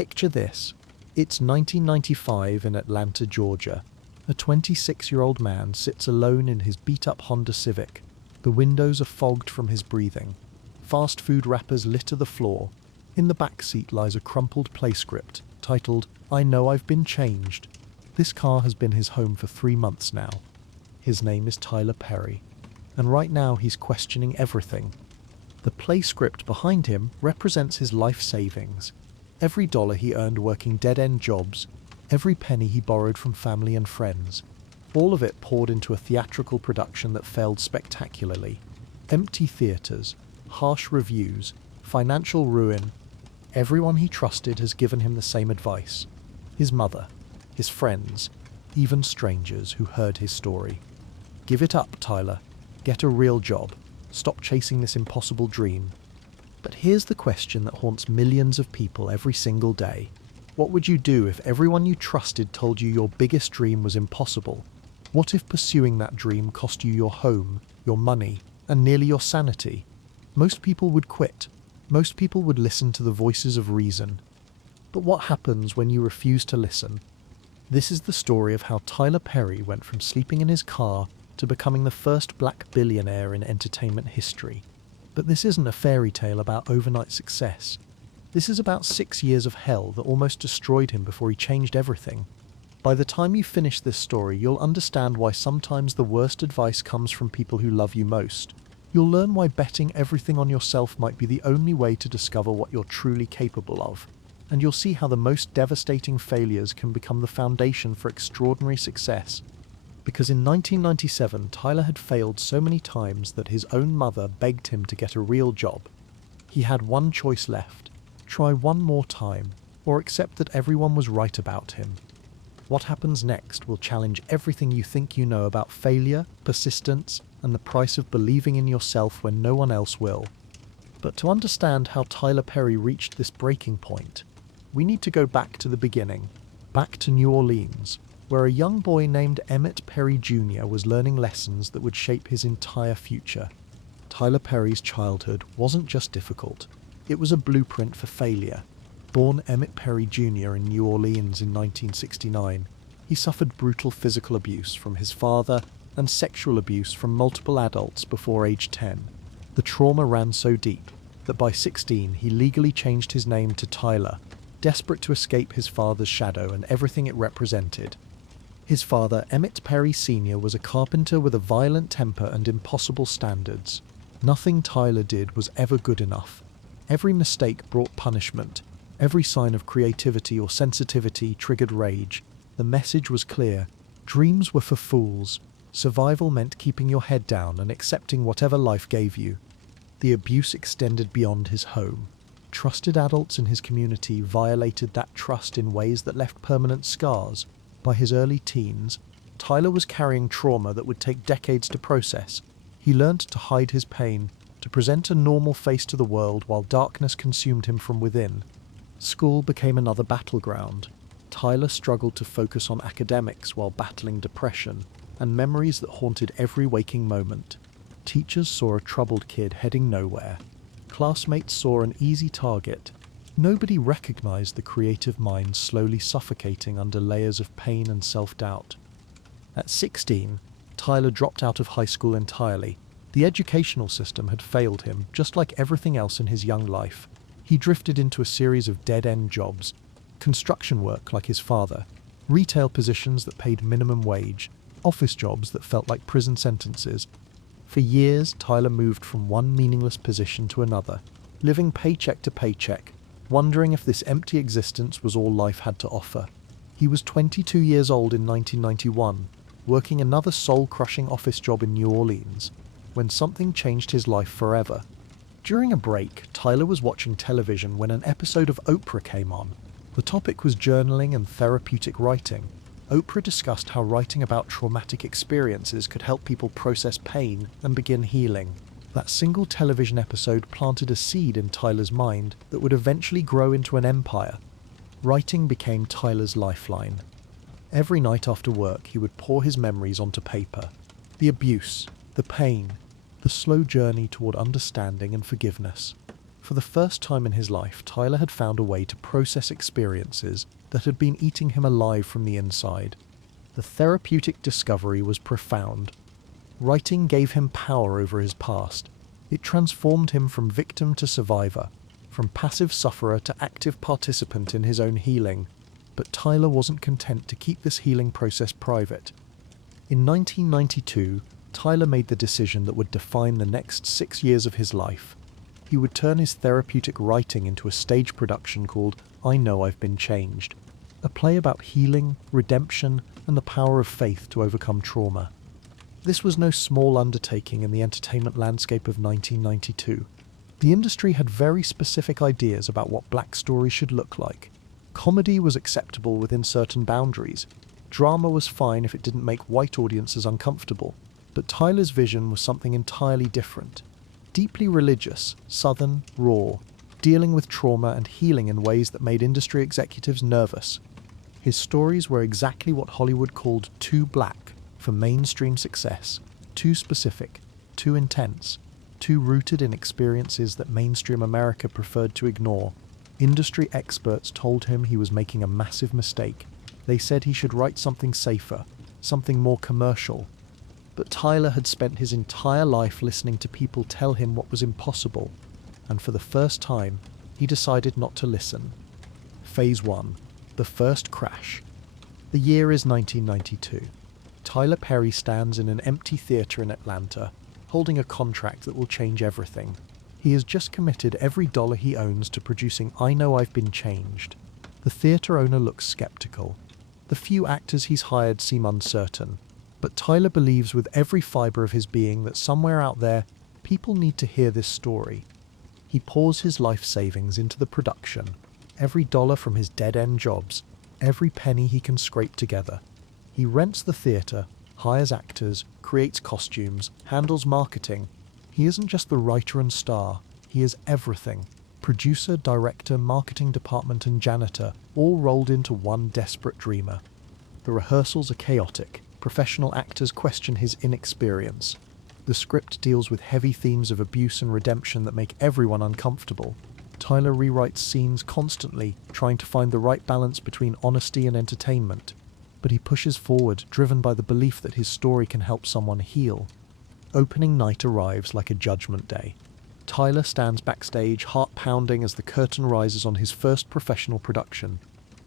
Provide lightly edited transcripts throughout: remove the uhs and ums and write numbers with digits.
Picture this. It's 1995 in Atlanta, Georgia. A 26-year-old man sits alone in his beat-up Honda Civic. The windows are fogged from his breathing. Fast food wrappers litter the floor. In the back seat lies a crumpled play script titled, "I Know I've Been Changed." This car has been his home for 3 months now. His name is Tyler Perry, and right now he's questioning everything. The play script behind him represents his life savings. Every dollar he earned working dead-end jobs, every penny he borrowed from family and friends, all of it poured into a theatrical production that failed spectacularly. Empty theatres, harsh reviews, financial ruin. Everyone he trusted has given him the same advice. His mother, his friends, even strangers who heard his story. Give it up, Tyler. Get a real job. Stop chasing this impossible dream. But here's the question that haunts millions of people every single day. What would you do if everyone you trusted told you your biggest dream was impossible? What if pursuing that dream cost you your home, your money, and nearly your sanity? Most people would quit. Most people would listen to the voices of reason. But what happens when you refuse to listen? This is the story of how Tyler Perry went from sleeping in his car to becoming the first black billionaire in entertainment history. But this isn't a fairy tale about overnight success. This is about 6 years of hell that almost destroyed him before he changed everything. By the time you finish this story, you'll understand why sometimes the worst advice comes from people who love you most. You'll learn why betting everything on yourself might be the only way to discover what you're truly capable of. And you'll see how the most devastating failures can become the foundation for extraordinary success. Because in 1997, Tyler had failed so many times that his own mother begged him to get a real job. He had one choice left: try one more time, or accept that everyone was right about him. What happens next will challenge everything you think you know about failure, persistence, and the price of believing in yourself when no one else will. But to understand how Tyler Perry reached this breaking point, we need to go back to the beginning, back to New Orleans, where a young boy named Emmett Perry Jr. was learning lessons that would shape his entire future. Tyler Perry's childhood wasn't just difficult, it was a blueprint for failure. Born Emmett Perry Jr. in New Orleans in 1969, he suffered brutal physical abuse from his father and sexual abuse from multiple adults before age 10. The trauma ran so deep that by 16 he legally changed his name to Tyler, desperate to escape his father's shadow and everything it represented. His father, Emmett Perry Sr., was a carpenter with a violent temper and impossible standards. Nothing Tyler did was ever good enough. Every mistake brought punishment. Every sign of creativity or sensitivity triggered rage. The message was clear. Dreams were for fools. Survival meant keeping your head down and accepting whatever life gave you. The abuse extended beyond his home. Trusted adults in his community violated that trust in ways that left permanent scars. By his early teens, Tyler was carrying trauma that would take decades to process. He learned to hide his pain, to present a normal face to the world while darkness consumed him from within. School became another battleground. Tyler struggled to focus on academics while battling depression and memories that haunted every waking moment. Teachers saw a troubled kid heading nowhere. Classmates saw an easy target. Nobody recognized the creative mind slowly suffocating under layers of pain and self-doubt. At 16, Tyler dropped out of high school entirely. The educational system had failed him, just like everything else in his young life. He drifted into a series of dead-end jobs, construction work like his father, retail positions that paid minimum wage, office jobs that felt like prison sentences. For years, Tyler moved from one meaningless position to another, living paycheck to paycheck, wondering if this empty existence was all life had to offer. He was 22 years old in 1991, working another soul-crushing office job in New Orleans, when something changed his life forever. During a break, Tyler was watching television when an episode of Oprah came on. The topic was journaling and therapeutic writing. Oprah discussed how writing about traumatic experiences could help people process pain and begin healing. That single television episode planted a seed in Tyler's mind that would eventually grow into an empire. Writing became Tyler's lifeline. Every night after work, he would pour his memories onto paper. The abuse, the pain, the slow journey toward understanding and forgiveness. For the first time in his life, Tyler had found a way to process experiences that had been eating him alive from the inside. The therapeutic discovery was profound. Writing gave him power over his past. It transformed him from victim to survivor, from passive sufferer to active participant in his own healing. But Tyler wasn't content to keep this healing process private. In 1992, Tyler made the decision that would define the next 6 years of his life. He would turn his therapeutic writing into a stage production called I Know I've Been Changed, a play about healing, redemption, and the power of faith to overcome trauma. This was no small undertaking in the entertainment landscape of 1992. The industry had very specific ideas about what black stories should look like. Comedy was acceptable within certain boundaries. Drama was fine if it didn't make white audiences uncomfortable. But Tyler's vision was something entirely different. Deeply religious, southern, raw, dealing with trauma and healing in ways that made industry executives nervous. His stories were exactly what Hollywood called too black for mainstream success, too specific, too intense, too rooted in experiences that mainstream America preferred to ignore. Industry experts told him he was making a massive mistake. They said he should write something safer, something more commercial. But Tyler had spent his entire life listening to people tell him what was impossible, and for the first time, he decided not to listen. Phase 1. The first crash. The year is 1992. Tyler Perry stands in an empty theater in Atlanta, holding a contract that will change everything. He has just committed every dollar he owns to producing I Know I've Been Changed. The theater owner looks skeptical. The few actors he's hired seem uncertain. But Tyler believes with every fibre of his being that somewhere out there, people need to hear this story. He pours his life savings into the production, every dollar from his dead-end jobs, every penny he can scrape together. He rents the theatre, hires actors, creates costumes, handles marketing. He isn't just the writer and star, he is everything. Producer, director, marketing department and janitor, all rolled into one desperate dreamer. The rehearsals are chaotic. Professional actors question his inexperience. The script deals with heavy themes of abuse and redemption that make everyone uncomfortable. Tyler rewrites scenes constantly, trying to find the right balance between honesty and entertainment. But he pushes forward, driven by the belief that his story can help someone heal. Opening night arrives like a judgment day. Tyler stands backstage, heart pounding as the curtain rises on his first professional production.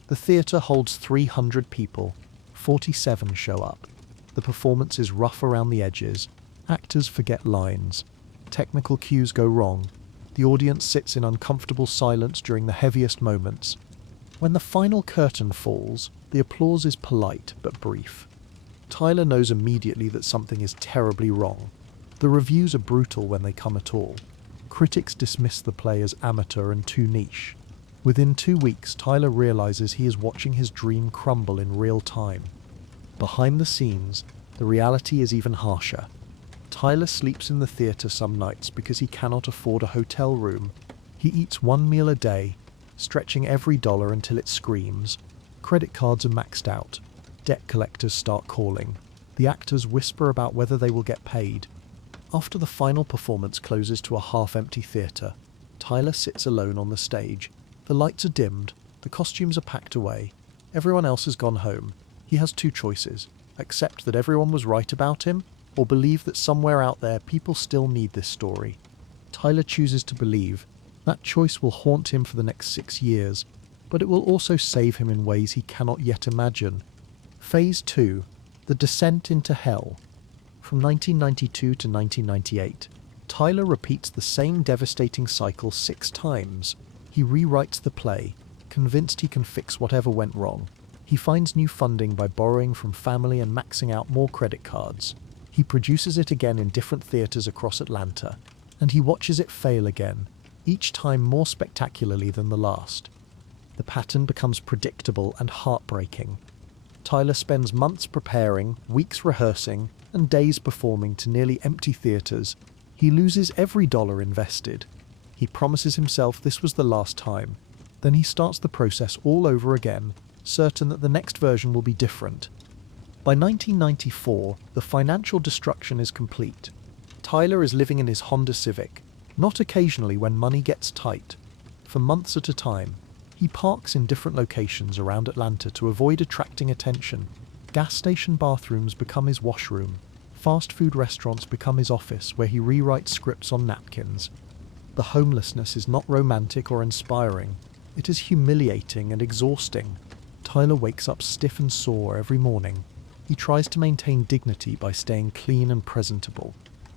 The theatre holds 300 people. 47 show up. The performance is rough around the edges. Actors forget lines. Technical cues go wrong. The audience sits in uncomfortable silence during the heaviest moments. When the final curtain falls, the applause is polite but brief. Tyler knows immediately that something is terribly wrong. The reviews are brutal when they come at all. Critics dismiss the play as amateur and too niche. Within 2 weeks, Tyler realizes he is watching his dream crumble in real time. Behind the scenes, the reality is even harsher. Tyler sleeps in the theatre some nights because he cannot afford a hotel room. He eats 1 meal a day, stretching every dollar until it screams. Credit cards are maxed out. Debt collectors start calling. The actors whisper about whether they will get paid. After the final performance closes to a half-empty theatre, Tyler sits alone on the stage. The lights are dimmed, the costumes are packed away, everyone else has gone home. He has 2 choices: accept that everyone was right about him, or believe that somewhere out there people still need this story. Tyler chooses to believe. That choice will haunt him for the next 6 years, but it will also save him in ways he cannot yet imagine. Phase 2. The Descent into Hell. From 1992 to 1998, Tyler repeats the same devastating cycle 6 times. He rewrites the play, convinced he can fix whatever went wrong. He finds new funding by borrowing from family and maxing out more credit cards. He produces it again in different theatres across Atlanta, and he watches it fail again, each time more spectacularly than the last. The pattern becomes predictable and heartbreaking. Tyler spends months preparing, weeks rehearsing, and days performing to nearly empty theatres. He loses every dollar invested. He promises himself this was the last time. Then he starts the process all over again, certain that the next version will be different. By 1994, the financial destruction is complete. Tyler is living in his Honda Civic, Not occasionally when money gets tight. For months at a time, he parks in different locations around Atlanta to avoid attracting attention. Gas station bathrooms become his washroom. Fast food restaurants become his office where he rewrites scripts on napkins. The homelessness is not romantic or inspiring. It is humiliating and exhausting. Tyler wakes up stiff and sore every morning. He tries to maintain dignity by staying clean and presentable,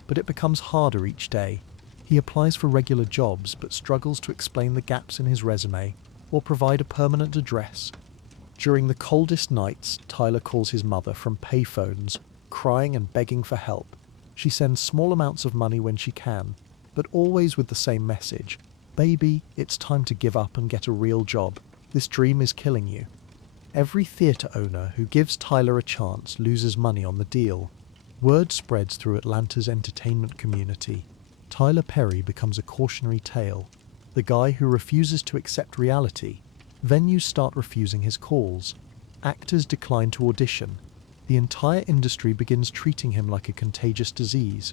but it becomes harder each day. He applies for regular jobs but struggles to explain the gaps in his resume or provide a permanent address. During the coldest nights, Tyler calls his mother from payphones, crying and begging for help. She sends small amounts of money when she can, but always with the same message: "Baby, it's time to give up and get a real job. This dream is killing you." Every theatre owner who gives Tyler a chance loses money on the deal. Word spreads through Atlanta's entertainment community. Tyler Perry becomes a cautionary tale, the guy who refuses to accept reality. Venues start refusing his calls. Actors decline to audition. The entire industry begins treating him like a contagious disease.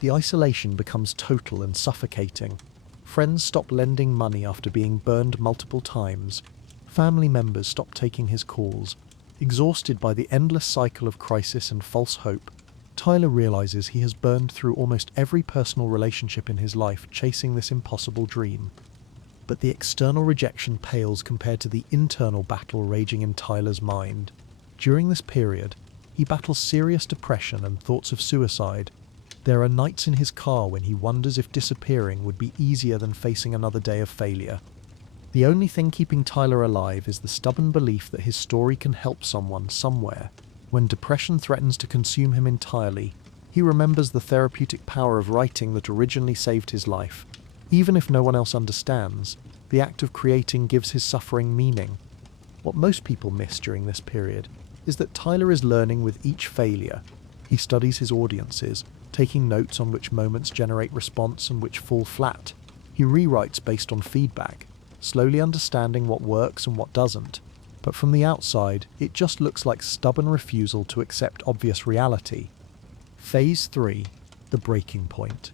The isolation becomes total and suffocating. Friends stop lending money after being burned multiple times. Family members stop taking his calls. Exhausted by the endless cycle of crisis and false hope, Tyler realizes he has burned through almost every personal relationship in his life chasing this impossible dream. But the external rejection pales compared to the internal battle raging in Tyler's mind. During this period, he battles serious depression and thoughts of suicide. There are nights in his car when he wonders if disappearing would be easier than facing another day of failure. The only thing keeping Tyler alive is the stubborn belief that his story can help someone somewhere. When depression threatens to consume him entirely, he remembers the therapeutic power of writing that originally saved his life. Even if no one else understands, the act of creating gives his suffering meaning. What most people miss during this period is that Tyler is learning with each failure. He studies his audiences, taking notes on which moments generate response and which fall flat. He rewrites based on feedback, slowly understanding what works and what doesn't. But from the outside, it just looks like stubborn refusal to accept obvious reality. Phase 3. The breaking point.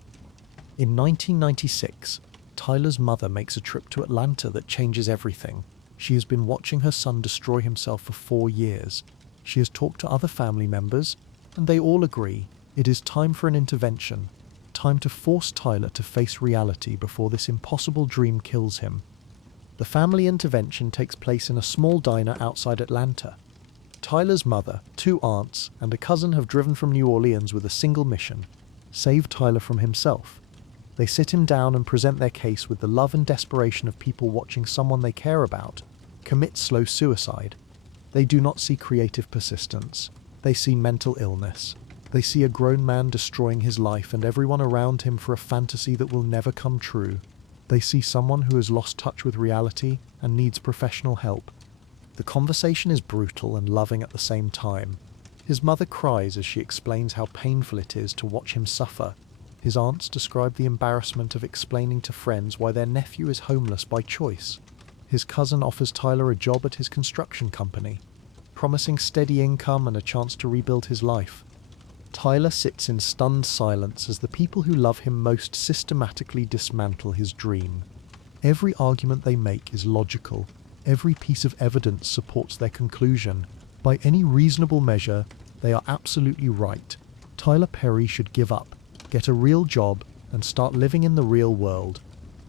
In 1996, Tyler's mother makes a trip to Atlanta that changes everything. She has been watching her son destroy himself for 4 years. She has talked to other family members, and they all agree it is time for an intervention. Time to force Tyler to face reality before this impossible dream kills him. The family intervention takes place in a small diner outside Atlanta. Tyler's mother, 2 aunts, and a cousin have driven from New Orleans with a single mission: save Tyler from himself. They sit him down and present their case with the love and desperation of people watching someone they care about commit slow suicide. They do not see creative persistence. They see mental illness. They see a grown man destroying his life and everyone around him for a fantasy that will never come true. They see someone who has lost touch with reality and needs professional help. The conversation is brutal and loving at the same time. His mother cries as she explains how painful it is to watch him suffer. His aunts describe the embarrassment of explaining to friends why their nephew is homeless by choice. His cousin offers Tyler a job at his construction company, promising steady income and a chance to rebuild his life. Tyler sits in stunned silence as the people who love him most systematically dismantle his dream. Every argument they make is logical. Every piece of evidence supports their conclusion. By any reasonable measure, they are absolutely right. Tyler Perry should give up, get a real job, and start living in the real world.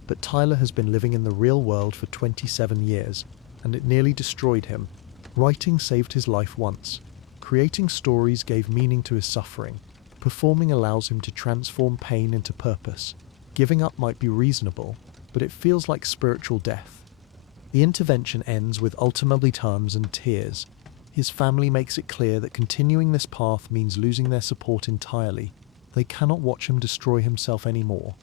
But Tyler has been living in the real world for 27 years, and it nearly destroyed him. Writing saved his life once. Creating stories gave meaning to his suffering. Performing allows him to transform pain into purpose. Giving up might be reasonable, but it feels like spiritual death. The intervention ends with ultimately terms and tears. His family makes it clear that continuing this path means losing their support entirely. They cannot watch him destroy himself anymore.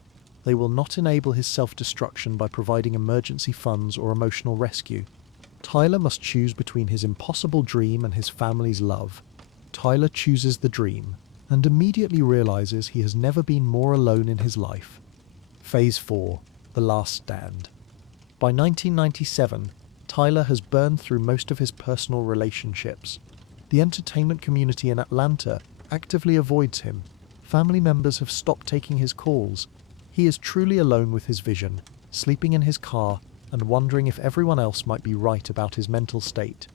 They will not enable his self-destruction by providing emergency funds or emotional rescue. Tyler must choose between his impossible dream and his family's love. Tyler chooses the dream, and immediately realizes he has never been more alone in his life. Phase 4. The Last Stand. By 1997, Tyler has burned through most of his personal relationships. The entertainment community in Atlanta actively avoids him. Family members have stopped taking his calls. He is truly alone with his vision, sleeping in his car and wondering if everyone else might be right about his mental state.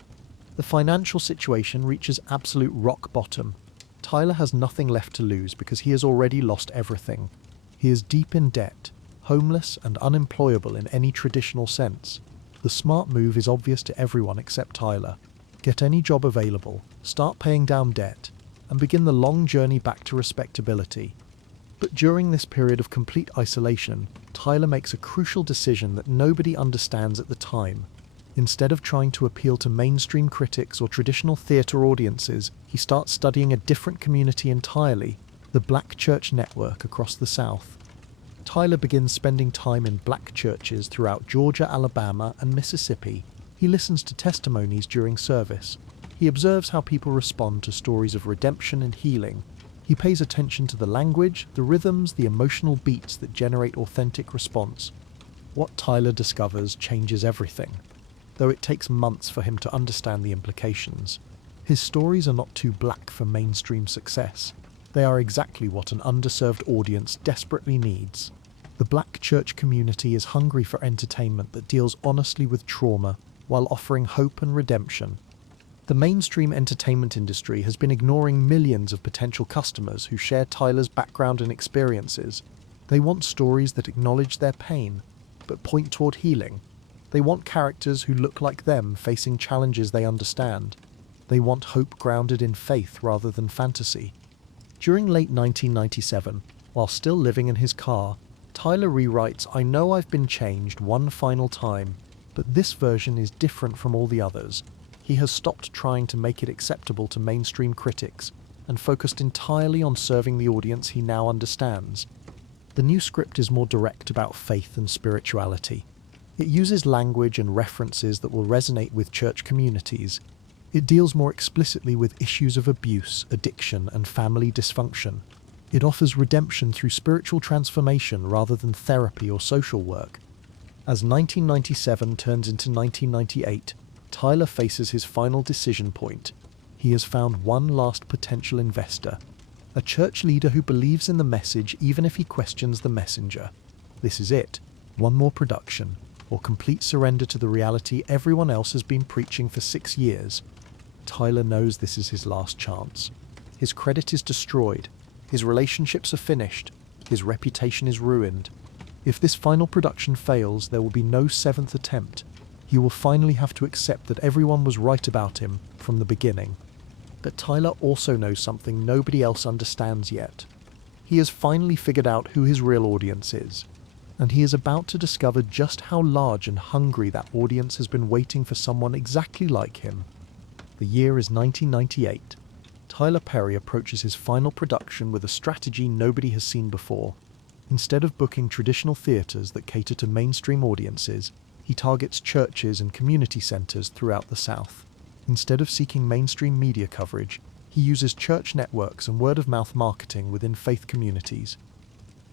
The financial situation reaches absolute rock bottom. Tyler has nothing left to lose because he has already lost everything. He is deep in debt, homeless and unemployable in any traditional sense. The smart move is obvious to everyone except Tyler. Get any job available, start paying down debt, and begin the long journey back to respectability. But during this period of complete isolation, Tyler makes a crucial decision that nobody understands at the time. Instead of trying to appeal to mainstream critics or traditional theatre audiences, he starts studying a different community entirely, the Black church network across the South. Tyler begins spending time in black churches throughout Georgia, Alabama, and Mississippi. He listens to testimonies during service. He observes how people respond to stories of redemption and healing. He pays attention to the language, the rhythms, the emotional beats that generate authentic response. What Tyler discovers changes everything, though it takes months for him to understand the implications. His stories are not too black for mainstream success. They are exactly what an underserved audience desperately needs. The Black church community is hungry for entertainment that deals honestly with trauma while offering hope and redemption. The mainstream entertainment industry has been ignoring millions of potential customers who share Tyler's background and experiences. They want stories that acknowledge their pain, but point toward healing. They want characters who look like them facing challenges they understand. They want hope grounded in faith rather than fantasy. During late 1997, while still living in his car, Tyler rewrites I Know I've Been Changed one final time, but this version is different from all the others. He has stopped trying to make it acceptable to mainstream critics and focused entirely on serving the audience he now understands. The new script is more direct about faith and spirituality. It uses language and references that will resonate with church communities. It deals more explicitly with issues of abuse, addiction, and family dysfunction. It offers redemption through spiritual transformation rather than therapy or social work. As 1997 turns into 1998, Tyler faces his final decision point. He has found one last potential investor, a church leader who believes in the message even if he questions the messenger. This is it. One more production, or complete surrender to the reality everyone else has been preaching for 6 years. Tyler knows this is his last chance. His credit is destroyed. His relationships are finished. His reputation is ruined. If this final production fails, there will be no 7th attempt. He will finally have to accept that everyone was right about him from the beginning. But Tyler also knows something nobody else understands yet. He has finally figured out who his real audience is, and he is about to discover just how large and hungry that audience has been waiting for someone exactly like him. The year is 1998. Tyler Perry approaches his final production with a strategy nobody has seen before. Instead of booking traditional theatres that cater to mainstream audiences, he targets churches and community centres throughout the South. Instead of seeking mainstream media coverage, he uses church networks and word-of-mouth marketing within faith communities.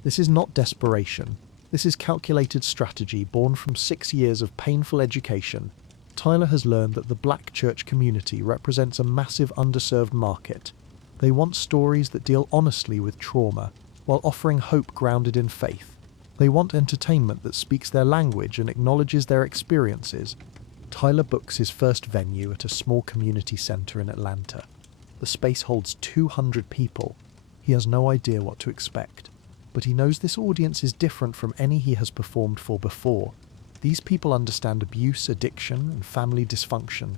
This is not desperation. This is calculated strategy born from 6 years of painful education. Tyler has learned that the Black church community represents a massive underserved market. They want stories that deal honestly with trauma, while offering hope grounded in faith. They want entertainment that speaks their language and acknowledges their experiences. Tyler books his first venue at a small community centre in Atlanta. The space holds 200 people. He has no idea what to expect, but he knows this audience is different from any he has performed for before. These people understand abuse, addiction, and family dysfunction.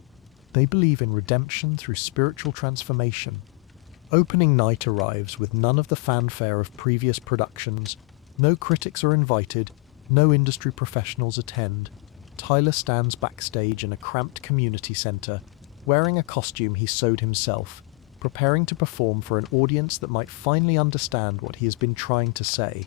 They believe in redemption through spiritual transformation. Opening night arrives with none of the fanfare of previous productions. No critics are invited, no industry professionals attend. Tyler stands backstage in a cramped community centre, wearing a costume he sewed himself, preparing to perform for an audience that might finally understand what he has been trying to say.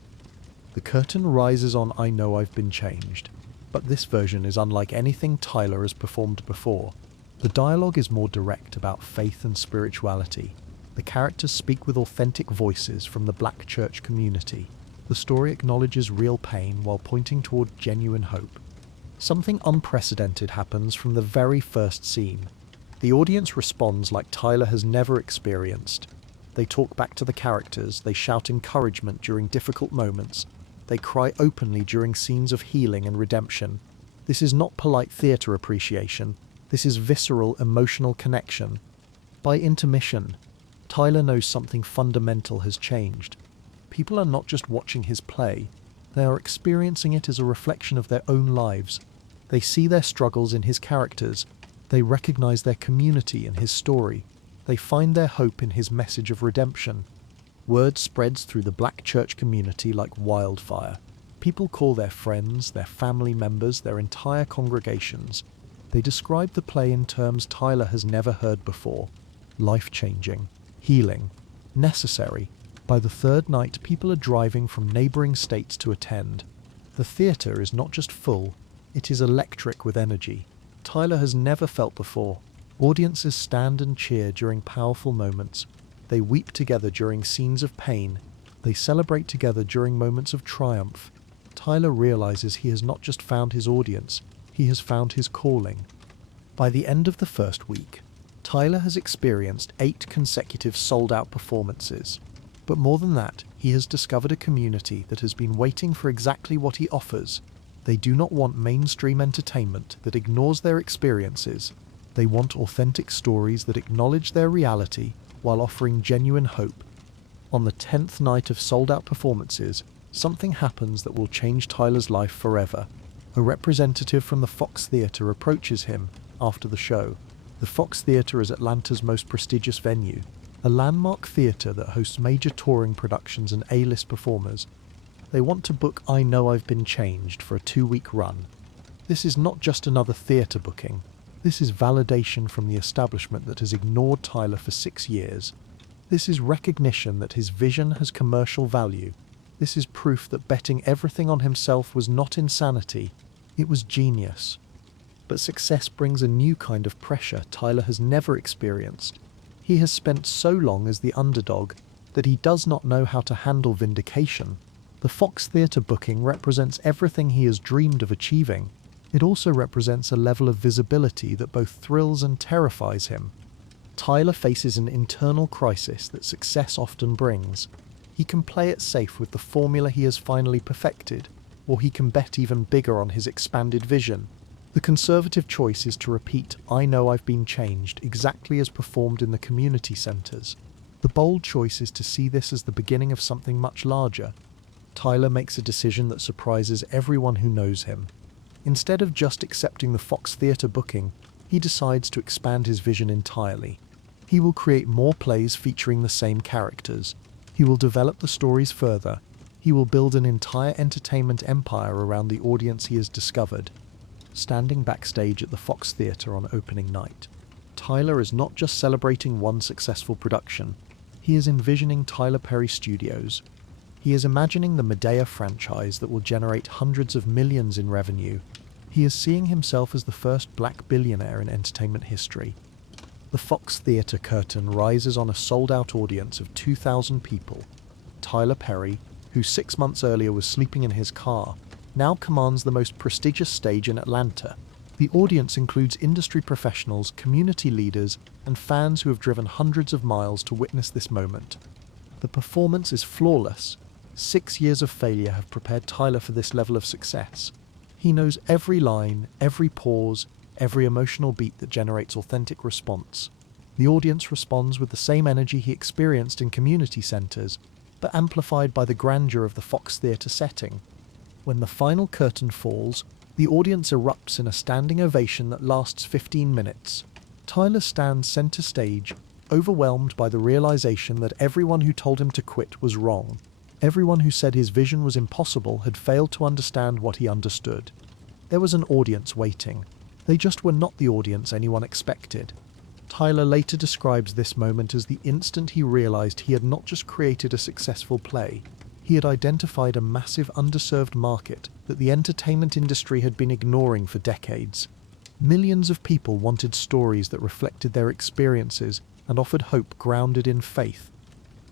The curtain rises on I Know I've Been Changed, but this version is unlike anything Tyler has performed before. The dialogue is more direct about faith and spirituality. The characters speak with authentic voices from the Black church community. The story acknowledges real pain while pointing toward genuine hope. Something unprecedented happens from the very first scene. The audience responds like Tyler has never experienced. They talk back to the characters, they shout encouragement during difficult moments. They cry openly during scenes of healing and redemption. This is not polite theatre appreciation. This is visceral, emotional connection. By intermission, Tyler knows something fundamental has changed. People are not just watching his play, they are experiencing it as a reflection of their own lives. They see their struggles in his characters. They recognize their community in his story. They find their hope in his message of redemption. Word spreads through the black church community like wildfire. People call their friends, their family members, their entire congregations. They describe the play in terms Tyler has never heard before. Life-changing, healing, necessary. By the third night, people are driving from neighbouring states to attend. The theatre is not just full, it is electric with energy. Tyler has never felt before. Audiences stand and cheer during powerful moments. They weep together during scenes of pain. They celebrate together during moments of triumph. Tyler realizes he has not just found his audience, he has found his calling. By the end of the first week, Tyler has experienced 8 consecutive sold-out performances. But more than that, he has discovered a community that has been waiting for exactly what he offers. They do not want mainstream entertainment that ignores their experiences. They want authentic stories that acknowledge their reality while offering genuine hope. On the 10th night of sold-out performances, something happens that will change Tyler's life forever. A representative from the Fox Theatre approaches him after the show. The Fox Theatre is Atlanta's most prestigious venue, a landmark theatre that hosts major touring productions and A-list performers. They want to book I Know I've Been Changed for a 2-week run. This is not just another theatre booking. This is validation from the establishment that has ignored Tyler for 6 years. This is recognition that his vision has commercial value. This is proof that betting everything on himself was not insanity, it was genius. But success brings a new kind of pressure Tyler has never experienced. He has spent so long as the underdog that he does not know how to handle vindication. The Fox Theatre booking represents everything he has dreamed of achieving. It also represents a level of visibility that both thrills and terrifies him. Tyler faces an internal crisis that success often brings. He can play it safe with the formula he has finally perfected, or he can bet even bigger on his expanded vision. The conservative choice is to repeat I Know I've Been Changed exactly as performed in the community centres. The bold choice is to see this as the beginning of something much larger. Tyler makes a decision that surprises everyone who knows him. Instead of just accepting the Fox Theatre booking, he decides to expand his vision entirely. He will create more plays featuring the same characters. He will develop the stories further. He will build an entire entertainment empire around the audience he has discovered. Standing backstage at the Fox Theatre on opening night, Tyler is not just celebrating one successful production. He is envisioning Tyler Perry Studios. He is imagining the Medea franchise that will generate hundreds of millions in revenue. He is seeing himself as the first black billionaire in entertainment history. The Fox Theatre curtain rises on a sold-out audience of 2,000 people. Tyler Perry, who 6 months earlier was sleeping in his car, now commands the most prestigious stage in Atlanta. The audience includes industry professionals, community leaders, and fans who have driven hundreds of miles to witness this moment. The performance is flawless. 6 years of failure have prepared Tyler for this level of success. He knows every line, every pause, every emotional beat that generates authentic response. The audience responds with the same energy he experienced in community centres, but amplified by the grandeur of the Fox Theatre setting. When the final curtain falls, the audience erupts in a standing ovation that lasts 15 minutes. Tyler stands centre stage, overwhelmed by the realization that everyone who told him to quit was wrong. Everyone who said his vision was impossible had failed to understand what he understood. There was an audience waiting. They just were not the audience anyone expected. Tyler later describes this moment as the instant he realized he had not just created a successful play, he had identified a massive underserved market that the entertainment industry had been ignoring for decades. Millions of people wanted stories that reflected their experiences and offered hope grounded in faith.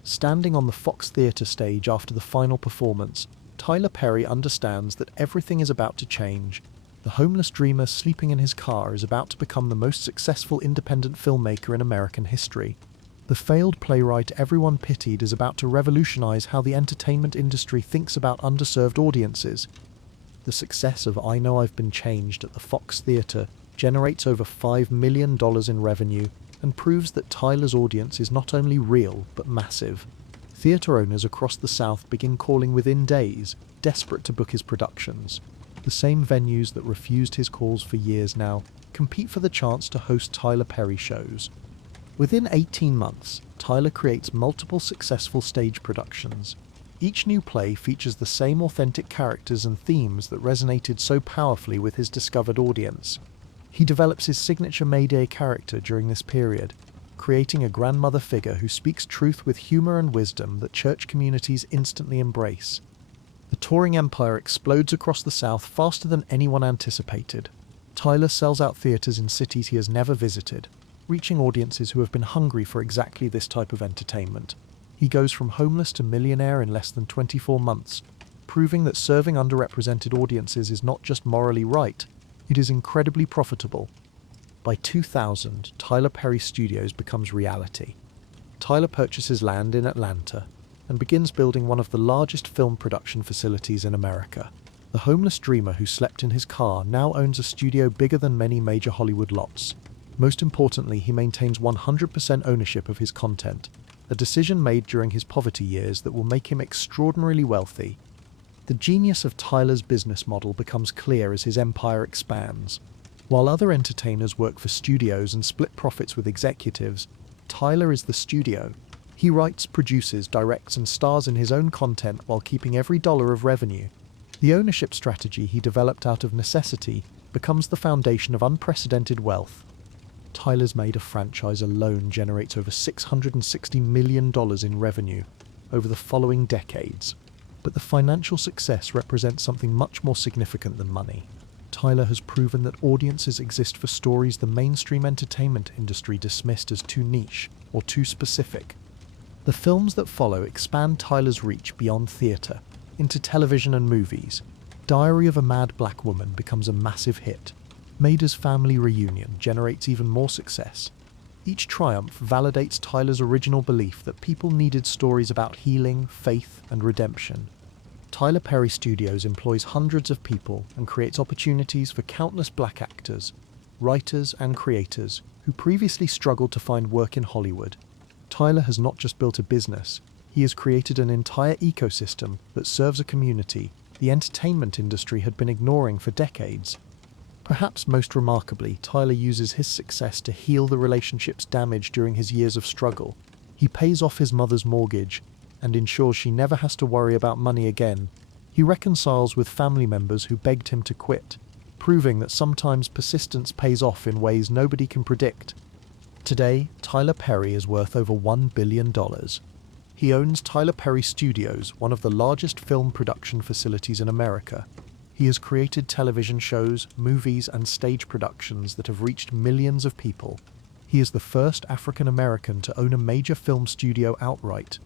Standing on the Fox Theatre stage after the final performance, Tyler Perry understands that everything is about to change. The homeless dreamer sleeping in his car is about to become the most successful independent filmmaker in American history. The failed playwright everyone pitied is about to revolutionize how the entertainment industry thinks about underserved audiences. The success of I Know I've Been Changed at the Fox Theatre generates over $5 million in revenue and proves that Tyler's audience is not only real but massive. Theatre owners across the South begin calling within days, desperate to book his productions. The same venues that refused his calls for years now compete for the chance to host Tyler Perry shows. Within 18 months, Tyler creates multiple successful stage productions. Each new play features the same authentic characters and themes that resonated so powerfully with his discovered audience. He develops his signature Mayday character during this period, creating a grandmother figure who speaks truth with humor and wisdom that church communities instantly embrace. The touring empire explodes across the South faster than anyone anticipated. Tyler sells out theaters in cities he has never visited, reaching audiences who have been hungry for exactly this type of entertainment. He goes from homeless to millionaire in less than 24 months, proving that serving underrepresented audiences is not just morally right, it is incredibly profitable. By 2000, Tyler Perry Studios becomes reality. Tyler purchases land in Atlanta and begins building one of the largest film production facilities in America. The homeless dreamer who slept in his car now owns a studio bigger than many major Hollywood lots. Most importantly, he maintains 100% ownership of his content, a decision made during his poverty years that will make him extraordinarily wealthy. The genius of Tyler's business model becomes clear as his empire expands. While other entertainers work for studios and split profits with executives, Tyler is the studio. He writes, produces, directs, and stars in his own content while keeping every dollar of revenue. The ownership strategy he developed out of necessity becomes the foundation of unprecedented wealth. Tyler's Made a franchise alone generates over $660 million in revenue over the following decades. But the financial success represents something much more significant than money. Tyler has proven that audiences exist for stories the mainstream entertainment industry dismissed as too niche or too specific. The films that follow expand Tyler's reach beyond theatre into television and movies. Diary of a Mad Black Woman becomes a massive hit. Maida's Family Reunion generates even more success. Each triumph validates Tyler's original belief that people needed stories about healing, faith, and redemption. Tyler Perry Studios employs hundreds of people and creates opportunities for countless black actors, writers, and creators who previously struggled to find work in Hollywood. Tyler has not just built a business, he has created an entire ecosystem that serves a community the entertainment industry had been ignoring for decades. Perhaps most remarkably, Tyler uses his success to heal the relationships damaged during his years of struggle. He pays off his mother's mortgage and ensures she never has to worry about money again. He reconciles with family members who begged him to quit, proving that sometimes persistence pays off in ways nobody can predict. Today, Tyler Perry is worth over $1 billion. He owns Tyler Perry Studios, one of the largest film production facilities in America. He has created television shows, movies, and stage productions that have reached millions of people. He is the first African American to own a major film studio outright.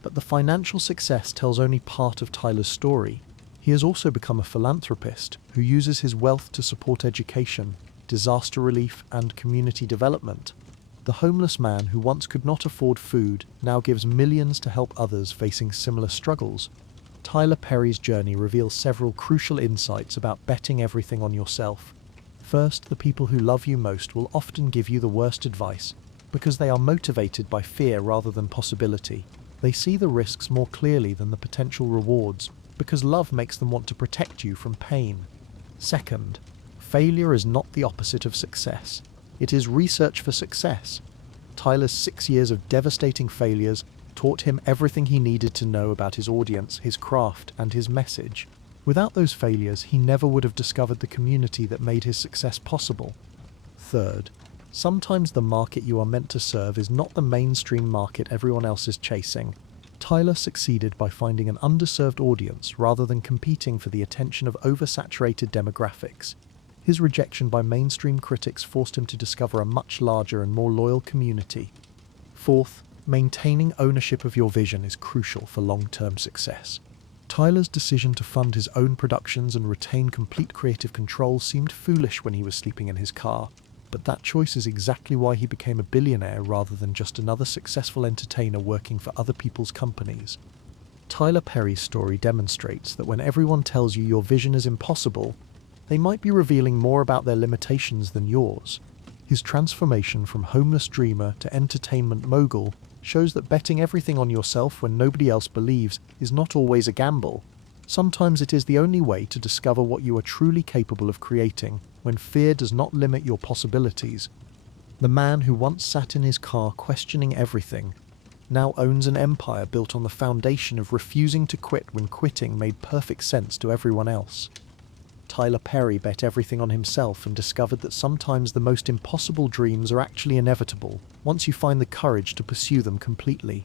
But the financial success tells only part of Tyler's story. He has also become a philanthropist who uses his wealth to support education, disaster relief, and community development. The homeless man who once could not afford food now gives millions to help others facing similar struggles. Tyler Perry's journey reveals several crucial insights about betting everything on yourself. First, the people who love you most will often give you the worst advice because they are motivated by fear rather than possibility. They see the risks more clearly than the potential rewards because love makes them want to protect you from pain. Second, failure is not the opposite of success. It is research for success. Tyler's 6 years of devastating failures taught him everything he needed to know about his audience, his craft, and his message. Without those failures, he never would have discovered the community that made his success possible. Third, sometimes the market you are meant to serve is not the mainstream market everyone else is chasing. Tyler succeeded by finding an underserved audience rather than competing for the attention of oversaturated demographics. His rejection by mainstream critics forced him to discover a much larger and more loyal community. Fourth, maintaining ownership of your vision is crucial for long-term success. Tyler's decision to fund his own productions and retain complete creative control seemed foolish when he was sleeping in his car. but that choice is exactly why he became a billionaire rather than just another successful entertainer working for other people's companies. Tyler Perry's story demonstrates that when everyone tells you your vision is impossible, they might be revealing more about their limitations than yours. His transformation from homeless dreamer to entertainment mogul shows that betting everything on yourself when nobody else believes is not always a gamble. Sometimes it is the only way to discover what you are truly capable of creating when fear does not limit your possibilities. The man who once sat in his car questioning everything now owns an empire built on the foundation of refusing to quit when quitting made perfect sense to everyone else. Tyler Perry bet everything on himself and discovered that sometimes the most impossible dreams are actually inevitable once you find the courage to pursue them completely.